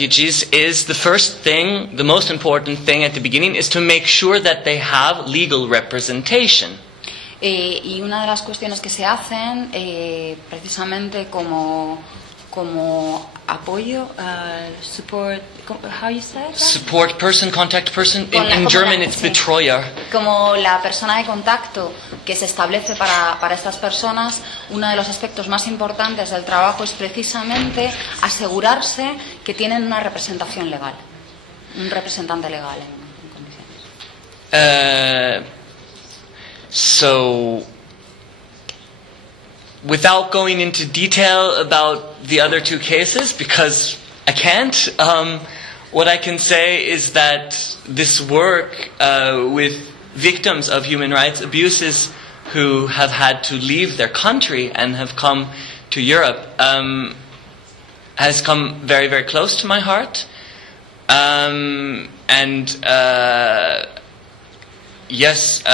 refugees is the first thing, the most important thing at the beginning, is to make sure that they have legal representation. Y una de las cuestiones que se hacen, precisamente como apoyo, support, how you say that? Support person, contact person. In German it's Betreuer. Como la persona de contacto que se establece para estas personas, uno de los aspectos más importantes del trabajo es precisamente asegurarse que tienen una representación legal, un representante legal en condiciones. So, without going into detail about the other two cases, because I can't, what I can say is that this work with victims of human rights abuses who have had to leave their country and have come to Europe has come very, very close to my heart. Yes,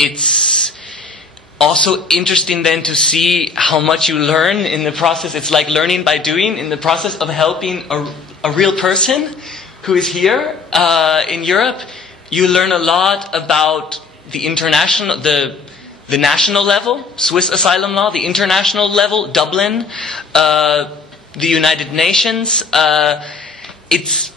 it's also interesting then to see how much you learn in the process. It's like learning by doing in the process of helping a real person who is here in Europe. You learn a lot about the international, the national level, Swiss asylum law, the international level, Dublin, the United Nations. It's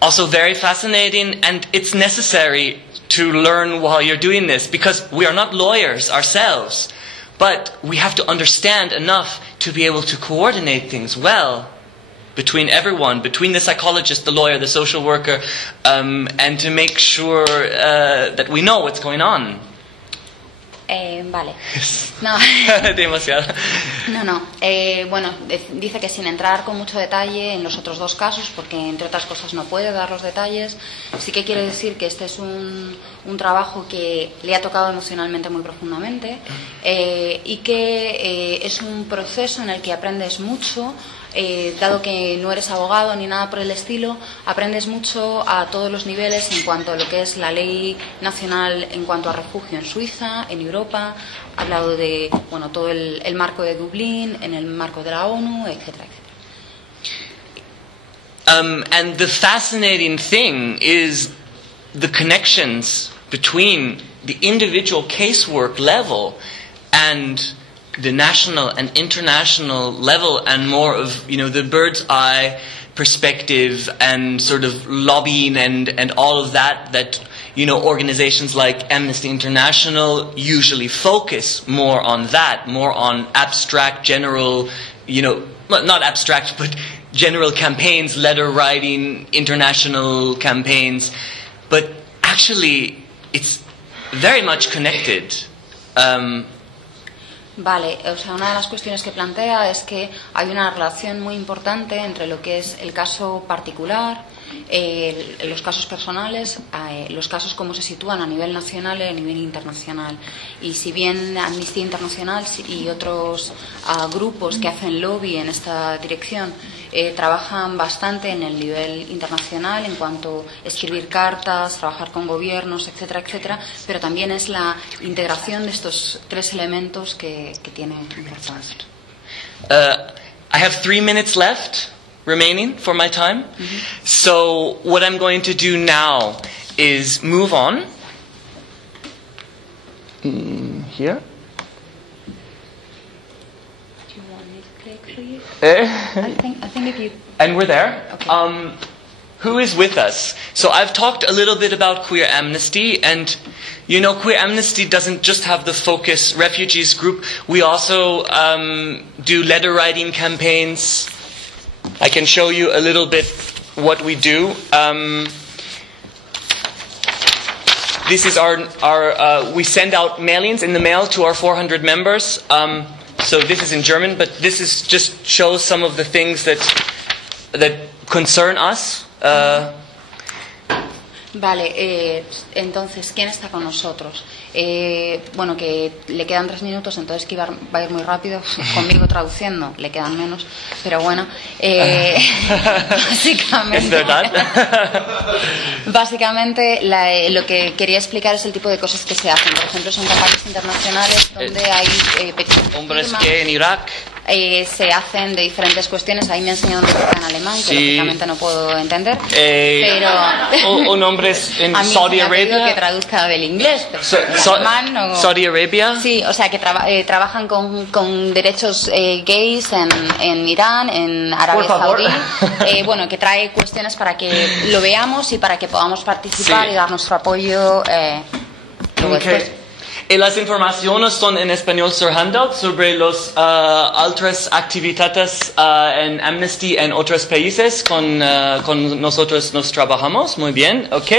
also very fascinating, and it's necessary to learn while you're doing this, because we are not lawyers ourselves, but we have to understand enough to be able to coordinate things well between everyone, between the psychologist, the lawyer, the social worker, and to make sure that we know what's going on. Vale. No. Demasiado. No. Bueno, dice que sin entrar con mucho detalle en los otros dos casos, porque entre otras cosas no puede dar los detalles, sí que quiere decir que este es un trabajo que le ha tocado emocionalmente muy profundamente, y que es un proceso en el que aprendes mucho. Dado que no eres abogado ni nada por el estilo, aprendes mucho a todos los niveles en cuanto a lo que es la ley nacional en cuanto a refugio en Suiza, en Europa. Ha hablado de todo el marco de Dublín, en el marco de la ONU, etcétera, etcétera. And the fascinating thing is the connections between the individual casework level and the national and international level, and more of the bird's eye perspective and sort of lobbying and all of that organizations like Amnesty International usually focus more on that, more on abstract, general, not abstract, but general campaigns, letter writing, international campaigns. But actually, it's very much connected. Vale, o sea, una de las cuestiones que plantea es que hay una relación muy importante entre lo que es el caso particular, los casos personales, los casos como se sitúan a nivel nacional y a nivel internacional. Y si bien Amnistía Internacional y otros grupos que hacen lobby en esta dirección trabajan bastante en el nivel internacional en cuanto a escribir cartas, trabajar con gobiernos, etcétera, etcétera, pero también es la integración de estos tres elementos que tiene importancia. I have 3 minutes left remaining for my time. So what I'm going to do now is move on. Here. Do you want me to click for you? I think if you... And we're there. Okay. Who is with us? So I've talked a little bit about Queer Amnesty, and Queer Amnesty doesn't just have the focus refugees group. We also do letter writing campaigns. I can show you a little bit what we do. This is our we send out mailings in the mail to our 400 members. So this is in German, but this is just shows some of the things that concern us. Vale, entonces, ¿quién está con nosotros? Bueno, que le quedan 3 minutos, entonces que va a ir muy rápido, conmigo traduciendo, le quedan menos, pero bueno, básicamente... ¿Es verdad? Básicamente, lo que quería explicar es el tipo de cosas que se hacen. Por ejemplo, son campañas internacionales donde hay pequeños hombres que en Irak. se hacen de diferentes cuestiones. Ahí me ha enseñado una chica en alemán, que Sí. lógicamente no puedo entender, pero un hombre en a mí Saudi me ha pedido Arabia. que traduzca del inglés, pero del alemán no. Saudi Arabia. Sí, o sea que trabajan con derechos gays en Irán, en Arabia Por favor. Saudí. Bueno, que trae cuestiones para que lo veamos y para que podamos participar Sí. y dar nuestro apoyo. Luego Ok. después. Las informaciones son en español sur Handout sobre las otras actividades en Amnesty en otros países con nosotros nos trabajamos. Muy bien, ok.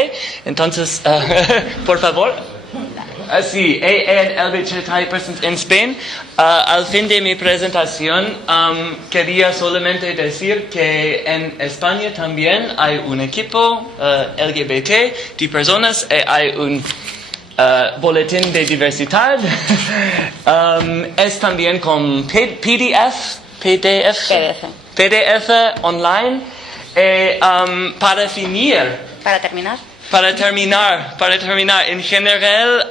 Entonces, por favor. Sí, LGBTI persons en Spain. Al fin de mi presentación, quería solamente decir que en España también hay un equipo LGBT de personas, hay un boletín de diversidad. Es también con PDF online. Para finir, Para terminar. para terminar, en general,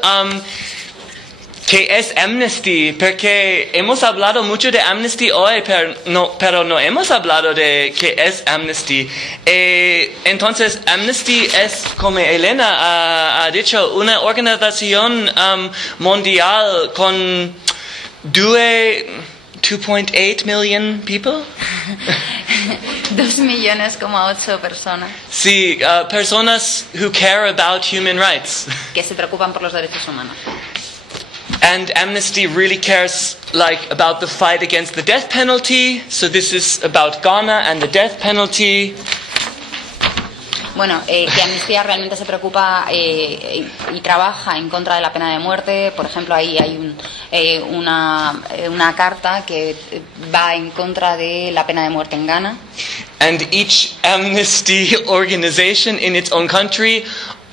¿qué es Amnesty? Porque hemos hablado mucho de Amnesty hoy, pero no hemos hablado de qué es Amnesty. Entonces, Amnesty es, como Elena ha dicho, una organización mundial con 2.8 million people. 2,8 millones personas Sí, personas who care about human rights. que se preocupan por los derechos humanos. And Amnesty really cares about the fight against the death penalty. So this is about Ghana and the death penalty. Bueno, que Amnistía realmente se preocupa y trabaja en contra de la pena de muerte. Por ejemplo, ahí hay una carta que va en contra de la pena de muerte en Ghana. And each Amnesty organization in its own country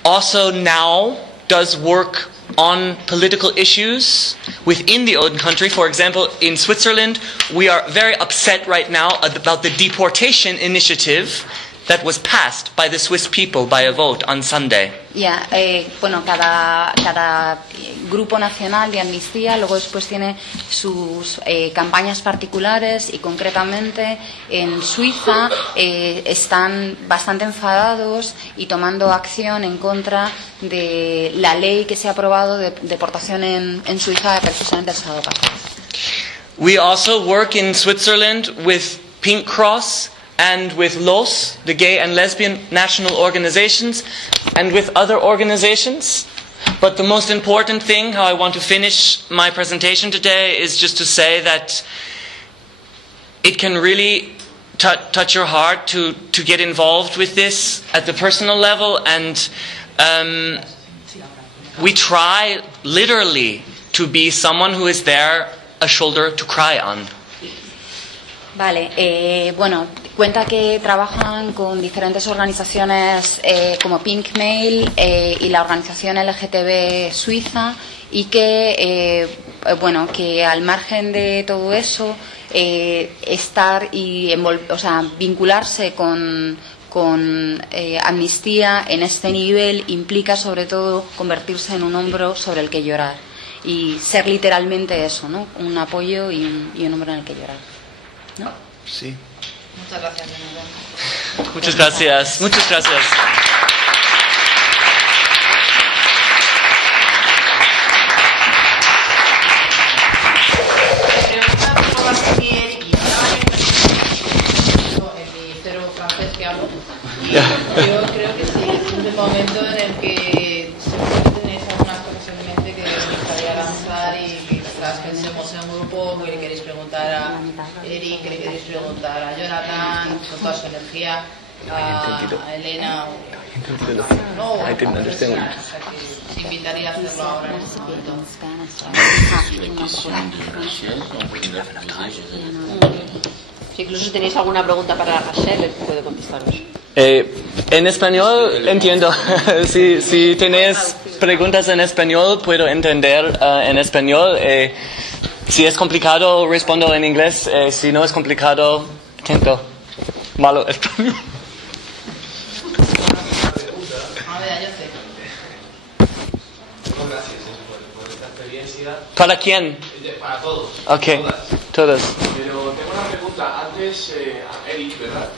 also now does work on political issues within the own country. For example, in Switzerland, we are very upset right now about the deportation initiative that was passed by the Swiss people by a vote on Sunday. Ya, bueno, cada grupo nacional de Amnistía luego después tiene sus campañas particulares y concretamente en Suiza están bastante enfadados y tomando acción en contra de la ley que se ha aprobado de deportación en Suiza precisamente el sábado pasado. We also work in Switzerland with Pink Cross and with LOS, the gay and lesbian national organizations, and with other organizations. But the most important thing, how I want to finish my presentation today, is just to say that it can really touch your heart to get involved with this at the personal level, and we try literally to be someone who is there, a shoulder to cry on. Vale, bueno, cuenta que trabajan con diferentes organizaciones como Pink Mail y la organización LGTB suiza y que, bueno, que al margen de todo eso, estar y vincularse con Amnistía en este nivel implica sobre todo convertirse en un hombro sobre el que llorar y ser literalmente eso, ¿no? Un apoyo y un hombro en el que llorar, ¿no? Sí. Muchas gracias. Muchas gracias. Muchas gracias. Yo creo que sí, es un momento en el que seguro tenéis algunas cosas en mente que os gustaría lanzar y que quizás pensemos en un grupo que le queréis preguntar a Eric, que le queréis preguntar a Jonathan, con toda su energía, a Elena o a otra persona. O sea que os invitaría a hacerlo ahora en este momento. Si incluso tenéis alguna pregunta para Rachel, puede contestaros. En español entiendo. si tenéis preguntas en español, puedo entender en español. Si es complicado, respondo en inglés. Si no es complicado, intento malo español. A ver, yo sé. Gracias por esta experiencia. ¿Para quién? Para todos. Ok, todos. Pero una pregunta. Antes, Eric, ¿verdad?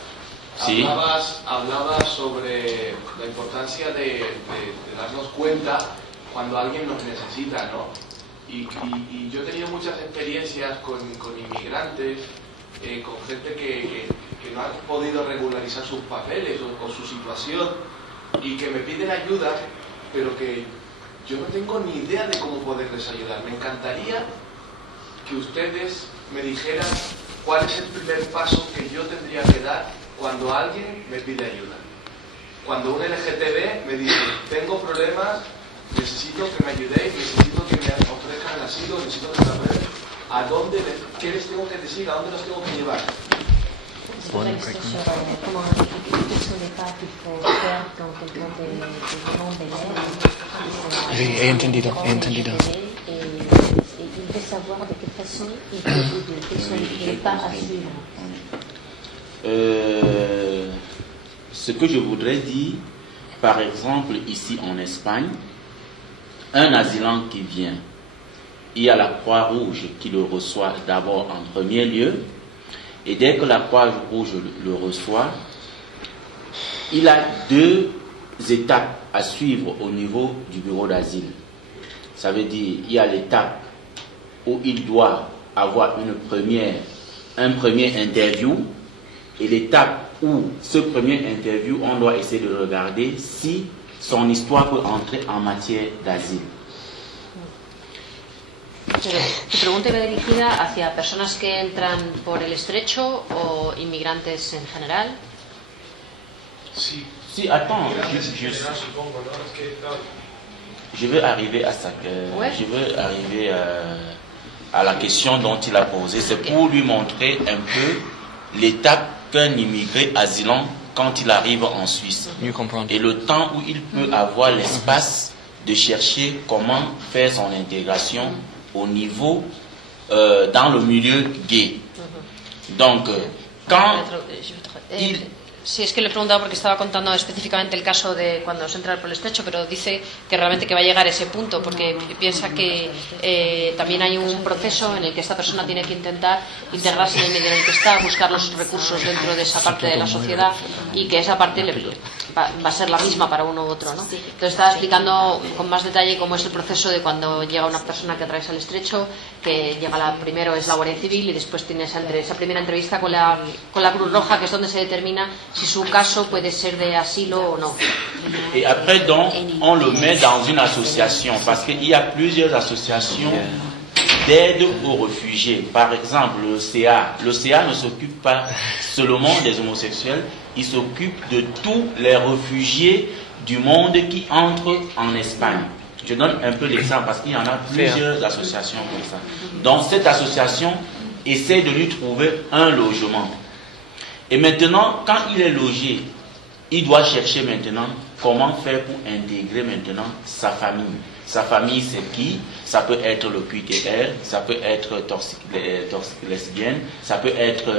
Sí. Hablabas sobre la importancia de darnos cuenta cuando alguien nos necesita, ¿no? Y yo he tenido muchas experiencias con inmigrantes, con gente que no ha podido regularizar sus papeles o su situación y que me piden ayuda, pero que yo no tengo ni idea de cómo poderles ayudar. Me encantaría que ustedes me dijeran cuál es el primer paso que yo tendría que dar cuando alguien me pide ayuda. Cuando un LGTB me dice, tengo problemas, necesito que me ayudéis, necesito que me ofrezcan el asilo, necesito que me aprueben. ¿Qué les tengo que decir? ¿A dónde los tengo que llevar? He entendido. Ce que je voudrais dire, par exemple ici en Espagne, un asylant qui vient, il y a la Croix-Rouge qui le reçoit d'abord en premier lieu, et dès que la Croix-Rouge le reçoit, il a 2 étapes à suivre au niveau du bureau d'asile. Ça veut dire il y a l'étape où il doit avoir un premier interview, et l'étape où ce premier interview, on doit essayer de regarder si son histoire peut entrer en matière d'asile. Pero tu pregunta iba dirigida hacia personas que entran por el estrecho o inmigrantes en general. Sí. Si, attends, je veux arriver à ça. Ouais. Je veux arriver à la question dont il a posé. C'est pour lui montrer un peu l'étape qu'un immigré asylant quand il arrive en Suisse. Mieux comprendre. Et le temps où il peut avoir l'espace de chercher comment faire son intégration au niveau, dans le milieu gay. Donc, quand il... Sí, es que le he preguntado porque estaba contando específicamente el caso de cuando se entra por el estrecho, pero dice que realmente que va a llegar a ese punto, porque piensa que también hay un proceso en el que esta persona tiene que intentar integrarse en el medio en el que está, buscar los recursos dentro de esa parte de la sociedad y que esa parte va a ser la misma para uno u otro, ¿no? Entonces estaba explicando con más detalle cómo es el proceso de cuando llega una persona que atraviesa el estrecho, que llega primero es la Guardia Civil y después tiene esa primera entrevista con la Cruz Roja, que es donde se determina si su caso puede ser de asilo o no. Et après, donc, on le met dans une association, parce qu'il y a plusieurs associations d'aide aux réfugiés. Par exemple, le CA. Le CA ne s'occupe pas seulement des homosexuels, il s'occupe de tous les réfugiés du monde qui entrent en Espagne. Je donne un peu l'exemple parce qu'il y en a plusieurs associations comme ça. Donc, cette association essaie de lui trouver un logement. Et maintenant, quand il est logé, il doit chercher maintenant comment faire pour intégrer maintenant sa famille. Sa famille, c'est qui? Ça peut être le QTR, ça peut être toxique lesbienne, ça peut être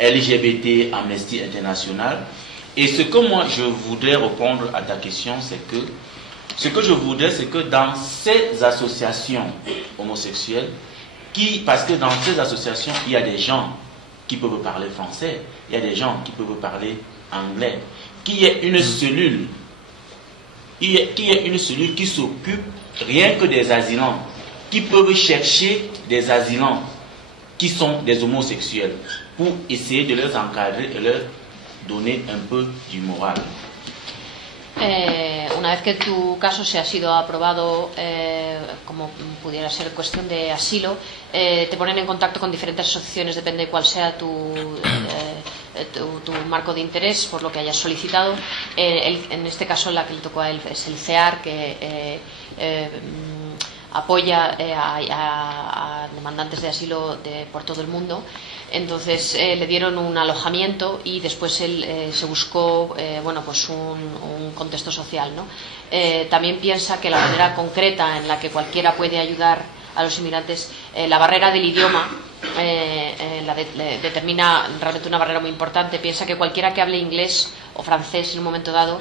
LGBT, Amnesty International. Et ce que moi, je voudrais répondre à ta question, c'est que ce que je voudrais, c'est que dans ces associations homosexuelles, parce que dans ces associations, il y a des gens qui peuvent parler français, il y a des gens qui peuvent parler anglais, qu'il y ait une cellule, qui s'occupe rien que des asylants, qui peuvent chercher des asylants qui sont des homosexuels pour essayer de les encadrer et leur donner un peu du moral. Una vez que tu caso se ha sido aprobado como pudiera ser cuestión de asilo, te ponen en contacto con diferentes asociaciones, depende de cuál sea tu marco de interés, por lo que hayas solicitado. En este caso la que le tocó a él es el CEAR, que apoya a demandantes de asilo por todo el mundo. Entonces le dieron un alojamiento y después él se buscó pues un contexto social, ¿no? También piensa que la manera concreta en la que cualquiera puede ayudar a los inmigrantes, la barrera del idioma determina realmente una barrera muy importante. Piensa que cualquiera que hable inglés o francés en un momento dado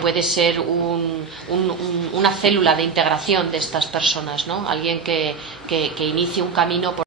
puede ser una célula de integración de estas personas, ¿no? Alguien que inicie un camino por